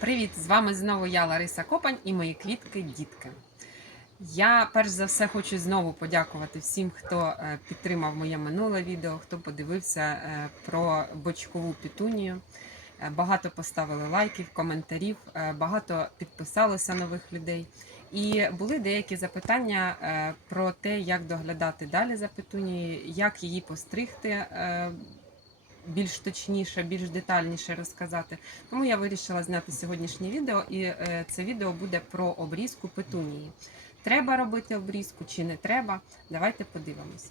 Привіт! З вами знову я, Лариса Копань, і мої квітки-дітки. Я перш за все хочу знову подякувати всім, хто е, підтримав моє минуле відео, хто подивився е, про бочкову пітунію. Е, Багато поставили лайків, коментарів, багато підписалося нових людей. І були деякі запитання про те, як доглядати далі за петунією, як її постригти більш точніше, більш детальніше розказати. Тому я вирішила зняти сьогоднішнє відео, і е, це відео буде про обрізку петунії. Треба робити обрізку чи не треба? Давайте подивимось.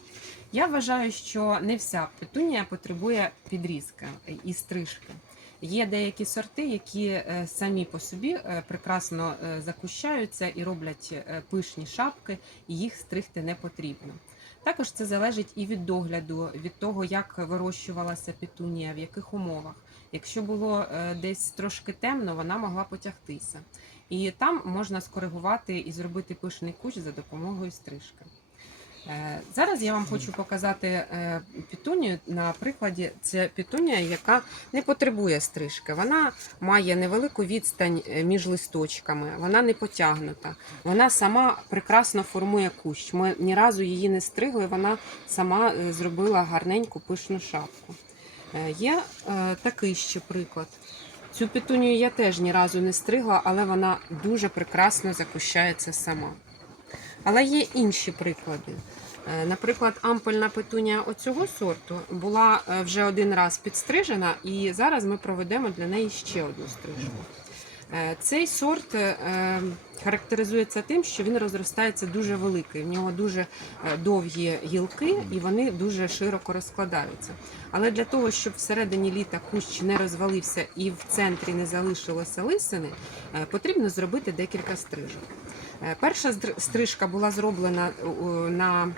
Я вважаю, що не вся петунія потребує підрізки і стрижки. Є деякі сорти, які е, самі по собі е, прекрасно закущаються і роблять пишні шапки, і їх стригти не потрібно. Також це залежить і від догляду, від того, як вирощувалася петунія, в яких умовах. Якщо було е, десь трошки темно, вона могла потягтися. І там можна скоригувати і зробити пишний кущ за допомогою стрижки. Е, Зараз я вам хочу показати е, петунію на прикладі. Це петунія, яка не потребує стрижки. Вона має невелику відстань е, між листочками, вона не потягнута. Вона сама прекрасно формує кущ. Ми ні разу її не стригли, вона сама зробила гарненьку пишну шапку. Є такий ще приклад. Цю петунію я теж ні разу не стригла, але вона дуже прекрасно закущається сама. Але є інші приклади. Е, Наприклад, ампельна петунія оцього сорту була е, вже один раз підстрижена, і зараз ми проведемо для неї ще одну стрижку. Е, Цей сорт е, характеризується тим, що він розростається дуже великий. В нього дуже довгі гілки і вони дуже широко розкладаються. Але для того, щоб всередині літа кущ не розвалився і в центрі не залишилося лисини, потрібно зробити декілька стрижок. Е, Перша стрижка була зроблена е, на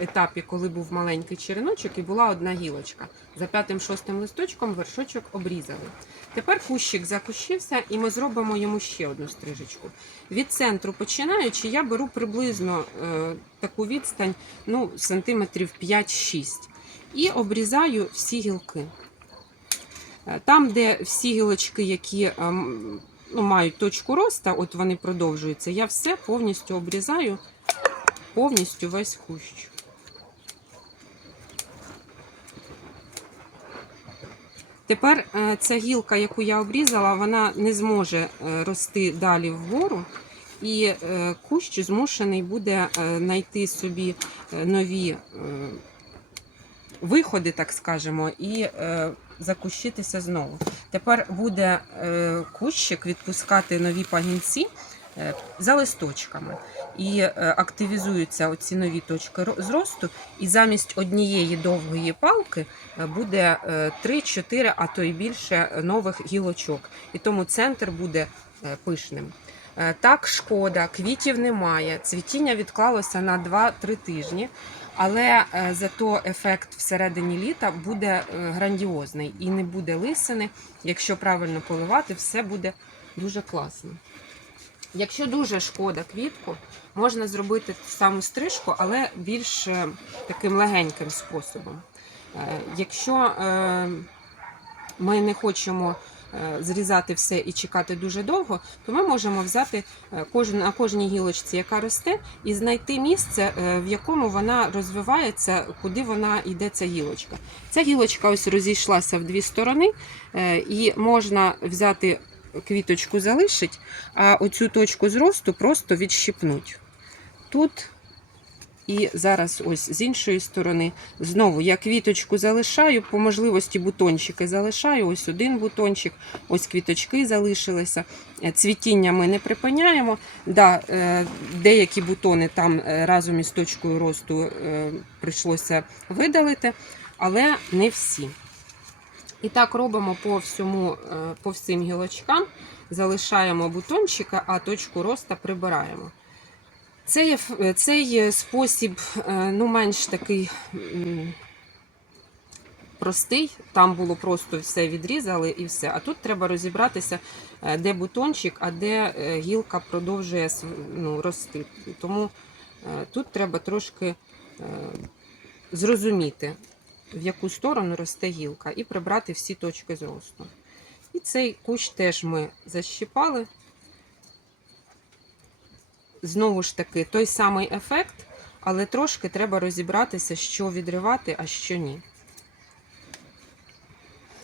етапі, коли був маленький череночок, і була одна гілочка. За п'ятим-шостим листочком вершочок обрізали. Тепер кущик закущився, і ми зробимо йому ще одну стрижечку. Від центру починаючи, я беру приблизно е, таку відстань, ну, сантиметрів 5-6. І обрізаю всі гілки. Е, Там, де всі гілочки, які ем, ну, мають точку роста, от вони продовжуються, я все повністю обрізаю, повністю весь кущ. Тепер е, ця гілка, яку я обрізала, вона не зможе е, рости далі вгору, і е, кущ змушений буде знайти собі нові виходи, так скажемо, і закущитися знову. Тепер буде е, кущик відпускати нові пагінці е, за листочками. І е, активізуються оці нові точки зросту, і замість однієї довгої палки буде е, 3-4, а то й більше нових гілочок. І тому центр буде пишним. Так, шкода, квітів немає. Цвітіння відклалося на 2-3 тижні, але е, зато ефект всередині літа буде е, грандіозний і не буде лисини. Якщо правильно поливати, все буде дуже класно. Якщо дуже шкода квітку, можна зробити саму стрижку, але більш е, таким легеньким способом. Якщо ми не хочемо зрізати все і чекати дуже довго, то ми можемо взяти е, на кожній гілочці, яка росте, і знайти місце, е, в якому вона розвивається, куди вона йде ця гілочка. Ця гілочка ось розійшлася в дві сторони, е, і можна взяти квіточку залишить, а оцю точку зросту просто відщипнуть. Тут і зараз ось з іншої сторони. Знову я квіточку залишаю, по можливості бутончики залишаю. Ось один бутончик, ось квіточки залишилися. Е, Цвітіння ми не припиняємо. Да, е, деякі бутони там е, разом із точкою росту прийшлося видалити, але не всі. І так робимо по всьому, по всім гілочкам, залишаємо бутончика, а точку роста прибираємо. Цей, цей е, спосіб е, ну, менш такий простий. Там було просто все відрізали і все. А тут треба розібратися, е, де бутончик, а де гілка продовжує ну, рости. Тому тут треба трошки зрозуміти, в яку сторону росте гілка, і прибрати всі точки зросту. І цей кущ теж ми защіпали. Знову ж таки, той самий ефект, але трошки треба розібратися, що відривати, а що ні.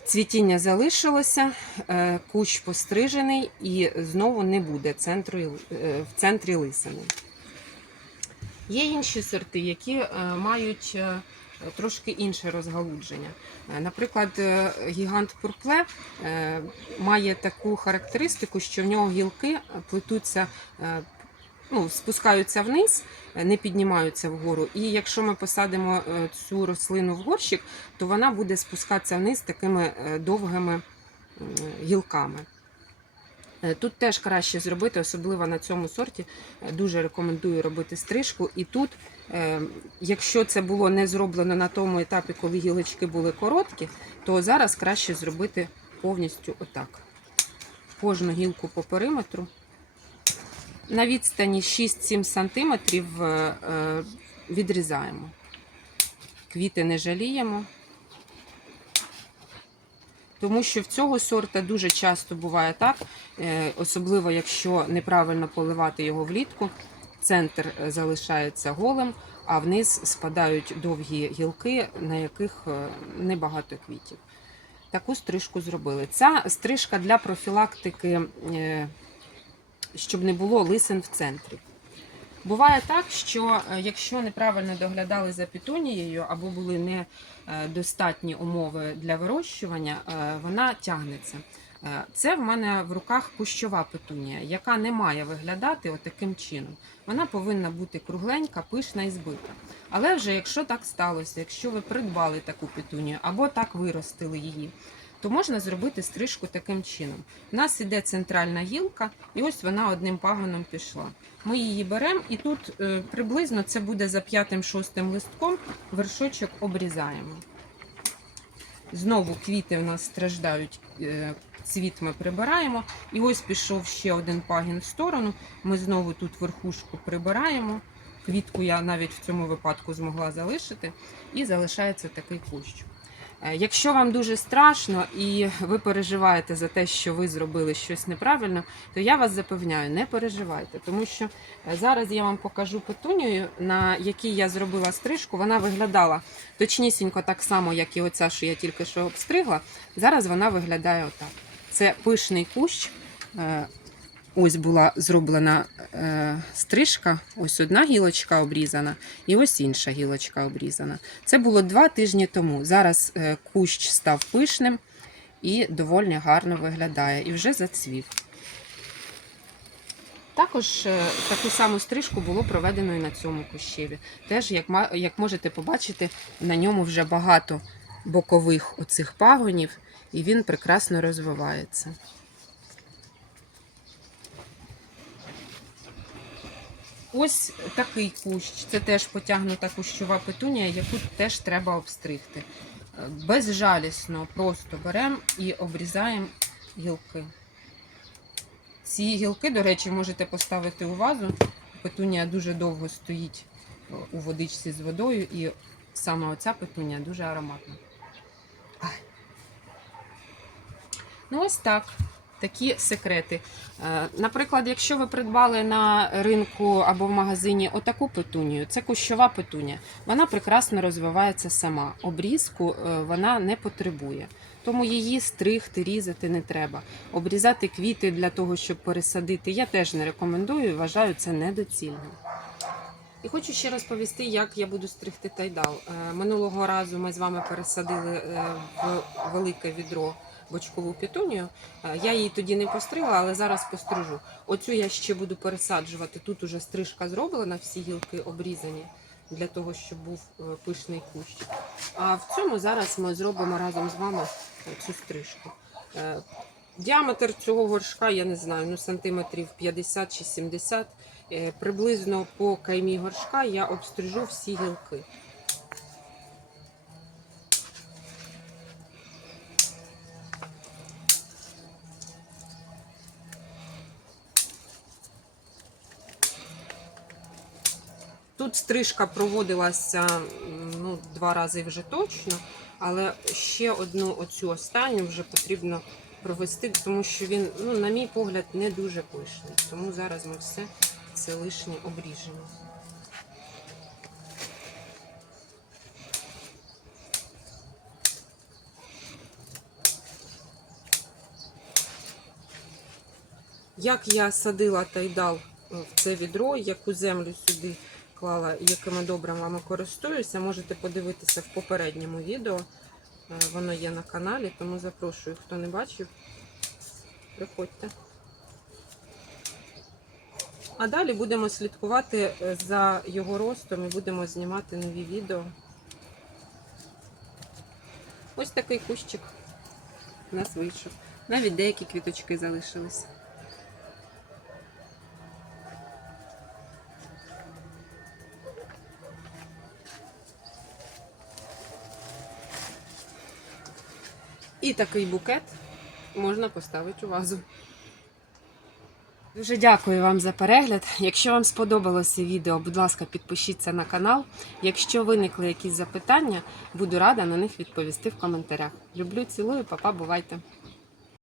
Цвітіння залишилося, е, кущ пострижений і знову не буде центру, е, в центрі лисини. Є інші сорти, які е, мають трошки інше розгалудження. Наприклад, гігант пурпле має таку характеристику, що в нього гілки плетуться, ну, спускаються вниз, е, не піднімаються вгору. І якщо ми посадимо е, цю рослину в горщик, то вона буде спускатися вниз такими е, довгими гілками. Тут теж краще зробити, особливо на цьому сорті. Дуже рекомендую робити стрижку. І тут, якщо це було не зроблено на тому етапі, коли гілочки були короткі, то зараз краще зробити повністю отак. Кожну гілку по периметру. На відстані 6-7 см е, відрізаємо. Квіти не жаліємо. Тому що в цього сорта дуже часто буває так, е, особливо якщо неправильно поливати його влітку, центр е, залишається голим, а вниз спадають довгі гілки, на яких е, небагато квітів. Таку стрижку зробили. Ця стрижка для профілактики, е, щоб не було лисин в центрі. Буває так, що е, якщо неправильно доглядали за петунією або були недостатні умови для вирощування, е, вона тягнеться. Е, Це в мене в руках кущова петунія, яка не має виглядати отаким чином. Вона повинна бути кругленька, пишна і збита. Але вже якщо так сталося, якщо ви придбали таку петунію або так виростили її, то можна зробити стрижку таким чином. У нас іде центральна гілка, і ось вона одним пагоном пішла. Ми її беремо, і тут е, приблизно це буде за п'ятим-шостим листком, вершочок обрізаємо. Знову квіти в нас страждають, е, цвіт ми прибираємо. І ось пішов ще один пагін в сторону. Ми знову тут верхушку прибираємо. Квітку я навіть в цьому випадку змогла залишити, і залишається такий кущ. Е, Якщо вам дуже страшно і ви переживаєте за те, що ви зробили щось неправильно, то я вас запевняю, не переживайте, тому що е, зараз я вам покажу петунію, на якій я зробила стрижку. Вона виглядала точнісінько так само, як і оця, що я тільки що обстригла. Зараз вона виглядає отак. Це пишний кущ. Ось була зроблена е, стрижка, ось одна гілочка обрізана, і ось інша гілочка обрізана. Це було два тижні тому. Зараз е, кущ став пишним і доволі гарно виглядає, і вже зацвів. Також е, таку саму стрижку було проведено і на цьому кущеві. Теж, як, як можете побачити, на ньому вже багато бокових оцих пагонів, і він прекрасно розвивається. Ось такий кущ. Це теж потягнута кущова петунія, яку теж треба обстригти. Безжалісно просто беремо і обрізаємо гілки. Ці гілки, до речі, можете поставити у вазу. Петунія дуже довго стоїть е, у водичці з водою, і саме оця петунія дуже ароматна. Ну, ось так. Такі секрети. Е, Наприклад, якщо ви придбали на ринку або в магазині отаку петунію, це кущова петунія. Вона прекрасно розвивається сама. Обрізку е, вона не потребує. Тому її стригти, різати не треба. Обрізати квіти для того, щоб пересадити, я теж не рекомендую, вважаю це недоцільним. І хочу ще розповісти, як я буду стригти тайдал. Е, Минулого разу ми з вами пересадили в велике відро бочкову петунію. Е, Я її тоді не постригла, але зараз пострижу. Оцю я ще буду пересаджувати. Тут уже стрижка зроблена, всі гілки обрізані для того, щоб був е, пишний кущ. А в цьому зараз ми зробимо разом з вами цю стрижку. Е, Діаметр цього горшка, я не знаю, ну сантиметрів 50 чи 70. Е, Приблизно по каймі горшка я обстрижу всі гілки. Тут стрижка проводилася ну, два рази вже точно, але ще одну оцю останню вже потрібно провести, тому що він, ну, на мій погляд, не дуже пишний. Тому зараз ми все це лишнє обріжемо. Як я садила тайдал в це відро, яку землю сюди клала і якими добривами користуюся, можете подивитися в попередньому відео. Е, Воно є на каналі, тому запрошую, хто не бачив, приходьте. А далі будемо слідкувати е, за його ростом і будемо знімати нові відео. Ось такий кущик у нас вийшов. Навіть деякі квіточки залишились. І такий букет можна поставити у вазу. Дуже дякую вам за перегляд. Якщо вам сподобалося відео, будь ласка, підпишіться на канал. Якщо виникли якісь запитання, буду рада на них відповісти в коментарях. Люблю, цілую, папа, бувайте!